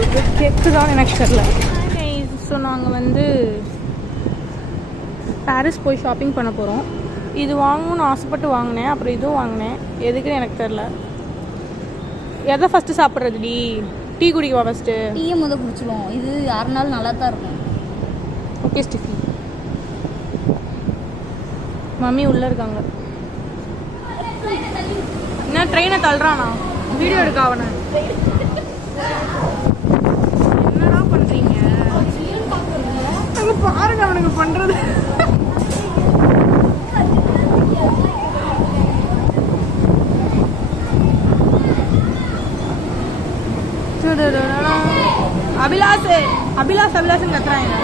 உங்களுக்கு கேட்குதான்னு எனக்கு தெரியல. ஸோ நாங்கள் வந்து பாரிஸ் போய் ஷாப்பிங் பண்ண போகிறோம். இது வாங்கணும்னு ஆசைப்பட்டு வாங்கினேன், அப்புறம் இதுவும் வாங்கினேன். எதுக்குன்னு எனக்கு தெரில. எதை ஃபஸ்ட்டு சாப்பிட்றது? டீ குடிக்குவா ஃபஸ்ட்டு? டீயை முதல் குடிச்சிடுவோம். இது 6 நாள் நல்லா தான் இருக்கும். ஓகே ஸ்டிஃபி. மம்மி உள்ளே இருக்காங்க. என்ன ட்ரெயினை தள்ளுறானா? வீடியோ எடுக்க அவனை. என்னடா பண்ணுறீங்க? அங்கே பாருங்க அவனுக்கு பண்ணுறது. அபிலாஷ் அபிலாஷ் அபிலாஷ்னு கத்துறாங்க.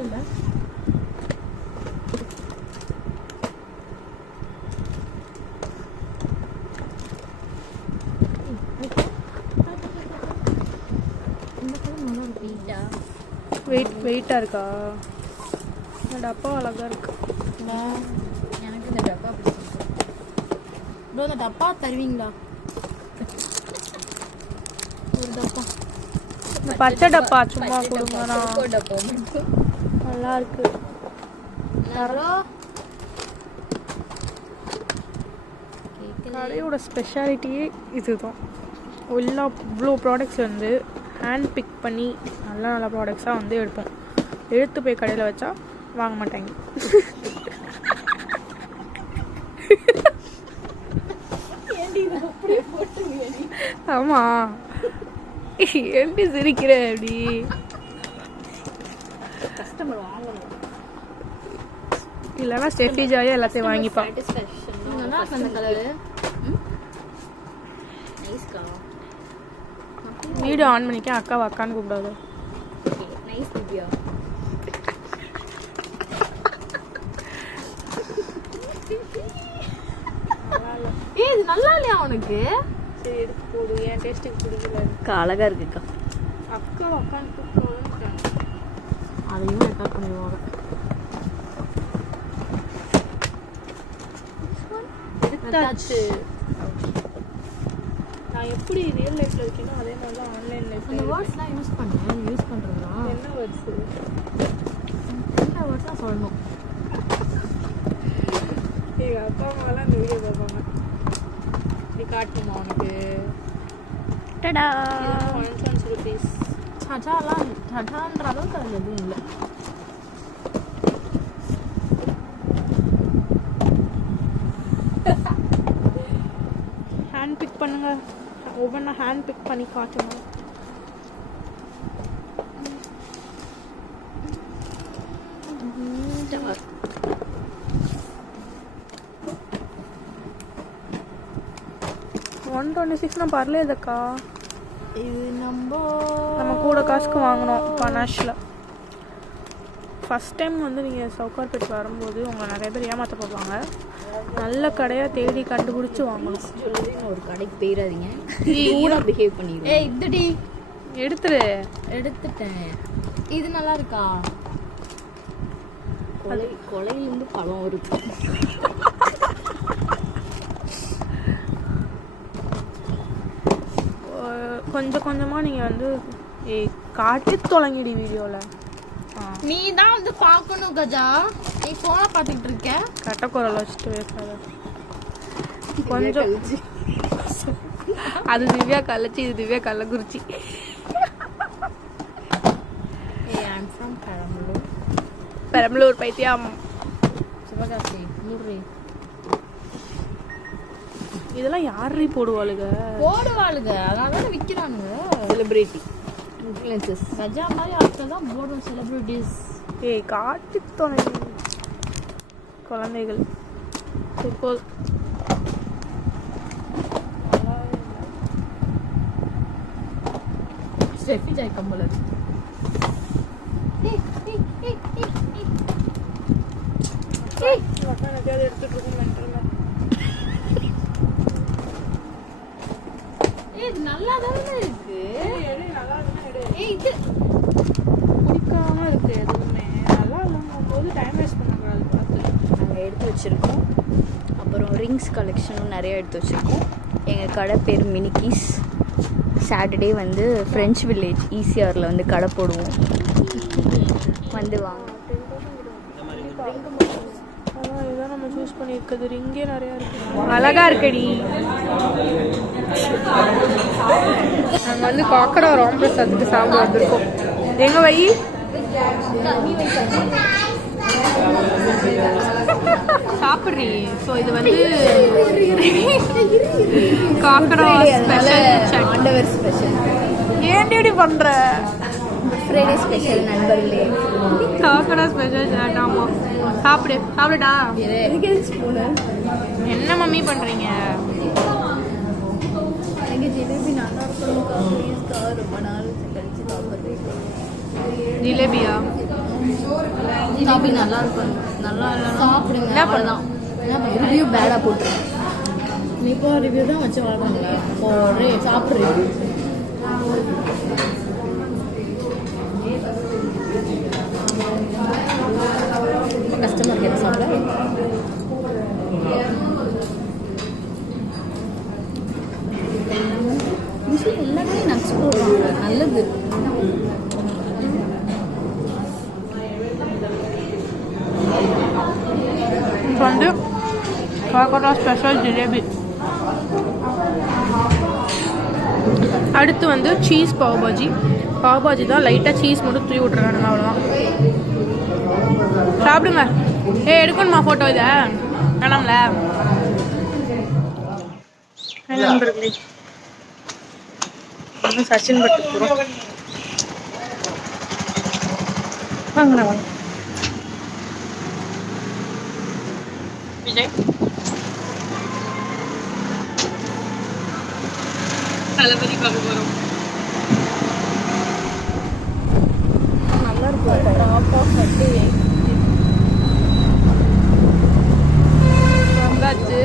இல்ல வெயிட்டாக இருக்கா? இந்த டப்பா அழகாக இருக்கு. எனக்கு இந்த டப்பா பிடிச்சிருக்கு. ப்ரோ இந்த டப்பா தருவீங்களா? ஒரு டப்பா, இந்த பச்சை டப்பா சும்மா கொடுங்கண்ணா. டப்பா நல்லா இருக்கு. கடையோட ஸ்பெஷாலிட்டியே இதுதான். இவ்வளோ ப்ராடக்ட்ஸ் வந்து ஹேண்ட் பிக் பண்ணி நல்ல நல்ல ப்ராடக்ட்ஸாக வந்து எடுப்போம். எடுத்து போய் கடையில் வச்சா வாங்க மாட்டாங்க. ஆமாம், எப்படி சிரிக்கிற? அப்படி கஸ்டமர் வாங்கணும். இல்லைன்னா ஸ்டெஃபி ஜாயாக எல்லாத்தையும் வாங்கிப்பான். அந்த கலரு வீடியோ ஆன் பண்ணிக்க. அக்காவை அக்கான்னு கூப்பிடாது. நைஸ் திவ்யா. இது நல்லா இல்லையா உனக்கு? சரி எடுத்து போடு. என் டேஸ்ட்டுக்கு பிடிக்கல. அழகா இருக்குக்கா. அக்காவை அக்கான்னு கூப்பிடுவாங்க. அதையும் ரெக்கார்ட் பண்ணிடுவாங்க. எடுத்தாச்சு. நான் எப்படி ரியல் லைஃப்ல இருக்கேனோ அதே மாதிரி தான் ஆன்லைன் லைஃப்ல. அந்த வேர்ட்ஸ்லாம் யூஸ் பண்ணுறேன். யூஸ் பண்ணுறதா? என்ன வேர்ட்ஸு? என்ன வேர்ட்ஸ் தான் சொல்லணும். எங்கள் அப்பா அம்மாலாம் இந்த வீடியோ பார்ப்பாங்க. இப்படி காட்டுமா உனக்கு? டடா 120 rupees. சட்டாலாம் சட்டான்ற அளவுக்கு அதில் எதுவும் இல்லை. ஹேண்ட் பிக் பண்ணுங்க. ஒவ்வொன்றா ஹேண்ட் பிக் பண்ணி காட்டுங்க. $126 பரலேதக்கா. இது நம்ம கூட காசுக்கு வாங்கினோம் பனாஷில். ஃபஸ்ட் டைம் வந்து நீங்கள் சவுகார்பேட் வரும்போது உங்களை நிறைய பேர் ஏமாற்ற பார்ப்பாங்க. நல்ல கடையாக தேடி கண்டுபிடிச்சி வாங்கணும். ஒரு கடைக்கு போயிடாதீங்க. பிஹேவ் பண்ணிடுங்க. ஏய் இதுடி எடுத்துட்டேன். இது நல்லா இருக்கா? கொலையிலேருந்து பழம் வருது. கொஞ்சம் கொஞ்சமாக நீங்கள் வந்து காட்டி தொலைங்கிடி வீடியோவில். நீ தான் வந்து பார்க்கணும் கஜா. நீ ஃபோனை பார்த்துக்கிட்டு இருக்க. கட்டக்குரல் வச்சுட்டு பேசாத. கொஞ்சம் அது திவ்யா கள்ளச்சி, இது திவ்யா கள்ளக்குறிச்சி. பெரம்பலூர் பைத்தியம். சிவகாசி நூறு. இதெல்லாம் யாரு போடுவாளுங்க? அதனால தான் விற்கிறானுங்க. Celebrity influencers. கஜா மாதிரி ஆட்கள் தான் போடுறோம். செலிபிரிட்டிஸ். காட்டி தொலை குழந்தைகள். இப்போ ஸ்டெஃபி ஜாய் கம்பளர். எப்படியாவது எடுத்துட்டு இருக்கோம் மென்டல் மாதிரி. இது நல்லா தானே இருக்கு. நல்லா இருக்கு. இது பிடிக்காம இருக்கு எதுவுமே. நல்லா இல்லைங்கும் போது டைம் வேஸ்ட் பண்ணக்கூடாது பார்த்து. நாங்கள் எடுத்து வச்சுருக்கோம். அப்புறம் ரிங்ஸ் கலெக்ஷனும் நிறைய எடுத்து வச்சுருக்கோம். எங்கள் கடை பேர் மினிக்கீஸ். சாட்டர்டே வந்து ஃப்ரெஞ்ச் வில்லேஜ் ஈசிஆரில் வந்து கடை போடுவோம். வந்து வாங்க. இதான் நம்ம சூஸ் பண்ணியிருக்குது. ரிங்கே நிறையா இருக்கு. அழகா இருக்குடி. நாங்கள் வந்து காக்கடா ராம்பிரசாத்துக்கு சாப்பிட வந்திருக்கோம். எங்க வை சாப்பிட்றீ. ஸோ இது வந்து காக்கடா ஸ்பெஷல் ஆண்டவர் ஸ்பெஷல். ஏன்டி பண்ற? ஃப்ரைடே ஸ்பெஷல் நண்பர்களே. காக்கடா ஸ்பெஷல் சாட். ஆமாம் சாப்பிடுடா. என்ன மம்மி பண்றீங்க? எனக்கு ஜிலேபி நல்லா இருக்கணும்க்கா. ரொம்ப நாள் கழிச்சு சாப்பிட்றேன். ஜிலேபியா? ஜிலேபி நல்லா இருக்கும். நல்லா சாப்பிடுங்க. என்ன பண்ணலாம்? ரிவ்யூ பேடாக போட்டுருங்க. நீ இப்போ ரிவ்யூ தான் வச்சு வளர்ப்பாங்களா? போடுறே சாப்பிட்றேன். கஸ்டமர் கேட்டு சாப்பிட எல்லாமே நட்ஸ் போடுறாங்க. நல்லது. இப்போ வந்து காக்கடா ஸ்பெஷல் ஜிலேபி. அடுத்து வந்து சீஸ் பாவ்பாஜி. பாவ்பாஜி தான் லைட்டாக சீஸ் மட்டும் தூவி விட்ருக்கானுங்க, அவ்வளோதான். சாப்பிடுங்க. எடுக்கணுமா ஃபோட்டோ? இதை வேணாம்ல நண்பர்களே. சச்சின் பட்டு போகிறோம். வாங்கண்ணா வாங்க. விஜய் தளபதி பார்க்க போகிறோம். நல்லா இருக்கும். டாப் ஆஃப் வந்து வந்தாச்சு.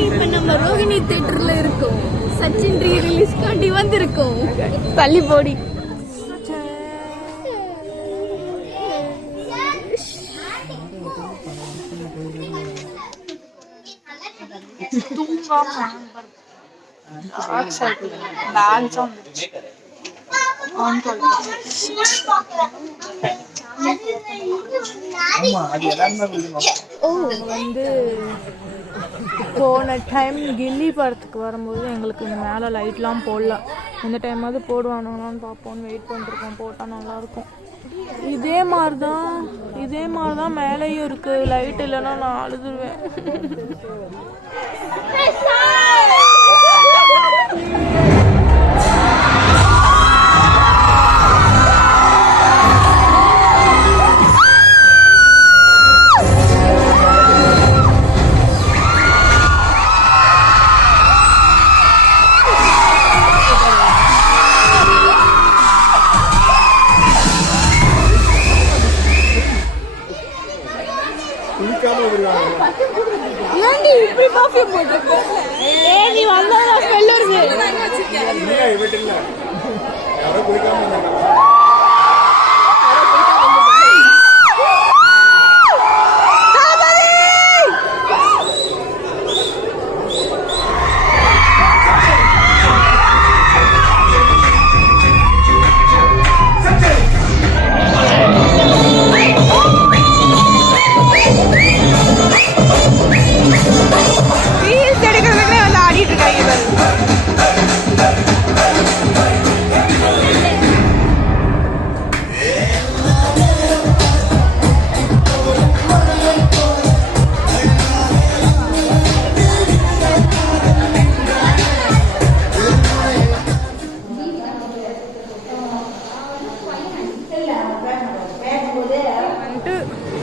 இப்போ நம்ம ரோஹிணி தியேட்டர்ல இருக்கோம். சச்சின் ரீரிலீஸ்காண்டி வந்திருக்கோம். தள்ளி போடி. வந்து போன டைம் கில்லி படத்துக்கு வரும்போது எங்களுக்கு இந்த மேலே லைட்லாம் போடல. இந்த டைமாவது போடுவானுங்களான்னு பார்ப்போன்னு வெயிட் பண்ணிருக்கோம். போட்டால் நல்லாயிருக்கும். இதே மாதிரி தான் மேலேயும் இருக்குது. லைட் இல்லைன்னா நான் அழுதுருவேன். ஏன்டி இப்படி பர்ஃப்யூம் போட்டுருக்க? நீ வந்தா ஸ்மெல் வருது.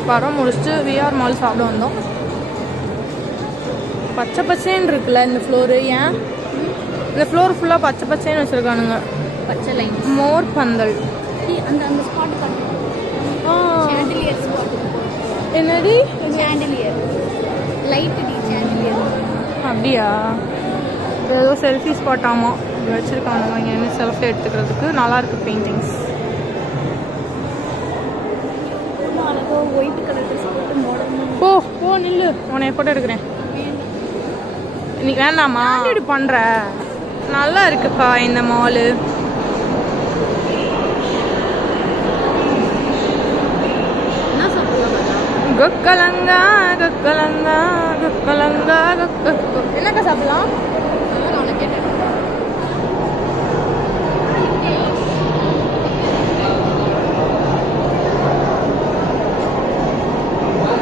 படம் முடிச்சுட்டு விஆர் மால் சாப்பிட வந்தோம். பச்சை பச்சைன்னு இருக்குல்ல இந்த ஃப்ளோரு. ஏன் இந்த ஃப்ளோர் ஃபுல்லாக பச்சை பச்சைன்னு வச்சுருக்கானுங்க. பச்சை லைன் மோர் பந்தல். அந்த அந்த ஸ்பாட் என்னடி சாண்டிலியர் லைட் டி சாண்டிலியர். அப்படியா? ஏதோ செல்ஃபி ஸ்பாட் ஆமாம் வச்சுருக்காங்க இங்கே என்ன செல்ஃபி எடுத்துக்கிறதுக்கு. நல்லாயிருக்கு பெயிண்டிங்ஸ். அழகோ ஒயிட் கலர் ட்ரெஸ் போட்டு மாடர்ன். போ போ நில்லு, உன்னை ஃபோட்டோ எடுக்கிறேன். நீ வேண்டாமா? இப்படி பண்ணுற? நல்லா இருக்குப்பா இந்த மாலு. என்ன சாப்பிடலாம்? கொக்கலங்கா கொக்கலங்கா கொக்கலங்கா கொக்க. என்னக்கா சாப்பிடலாம்?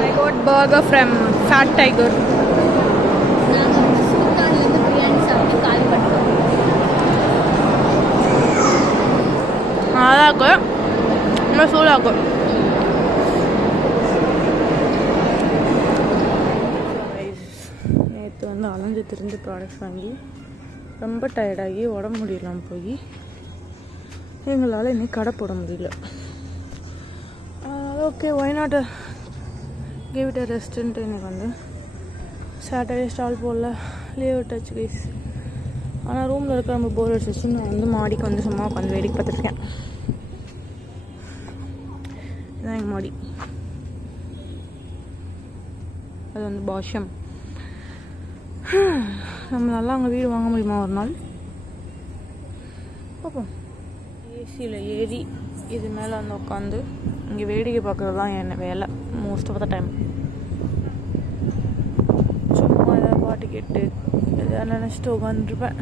I got burger from Fat Tiger. சுல்தானிலேருந்து biryani சாப்பிட்டு காலி பண்ணிட்டோம். நல்லா இருக்கு, ரொம்ப சூடாக இருக்கும். நேற்று வந்து அலைஞ்சு திரிஞ்சு ப்ராடக்ட்ஸ் வாங்கி ரொம்ப டயர்டாகி உடம்பு முடியலாம் போய் எங்களால் இன்னைக்கு கடை போட முடியல. Okay why not give it a ரெஸ்ட்டுன்ட்டு எனக்கு வந்து சாட்டர்டே ஸ்டால் போடல, லீவ் விட்டாச்சு கைஸ். ஆனால் ரூமில் இருக்க ரொம்ப போர் அடிச்சிச்சு. நான் வந்து மாடிக்கு வந்து சும்மா உட்காந்து வேடிக்கை பார்த்துருக்கேன். இதுதான் எங்கள் மாடி. அது வந்து பாஷ்யம். நம்மளால அங்கே வீடு வாங்க முடியுமா ஒரு நாள் பார்ப்போம். ஏசியில் ஏறி இது மேலே வந்து உட்காந்து இங்கே வேடிக்கை பார்க்குறது தான் என்ன வேலை மோஸ்ட் ஆஃப் த டைம். சும்மா ஏதாவது பாட்டு கேட்டு எதாவது நினச்சிட்டு உட்காந்துருப்பேன்.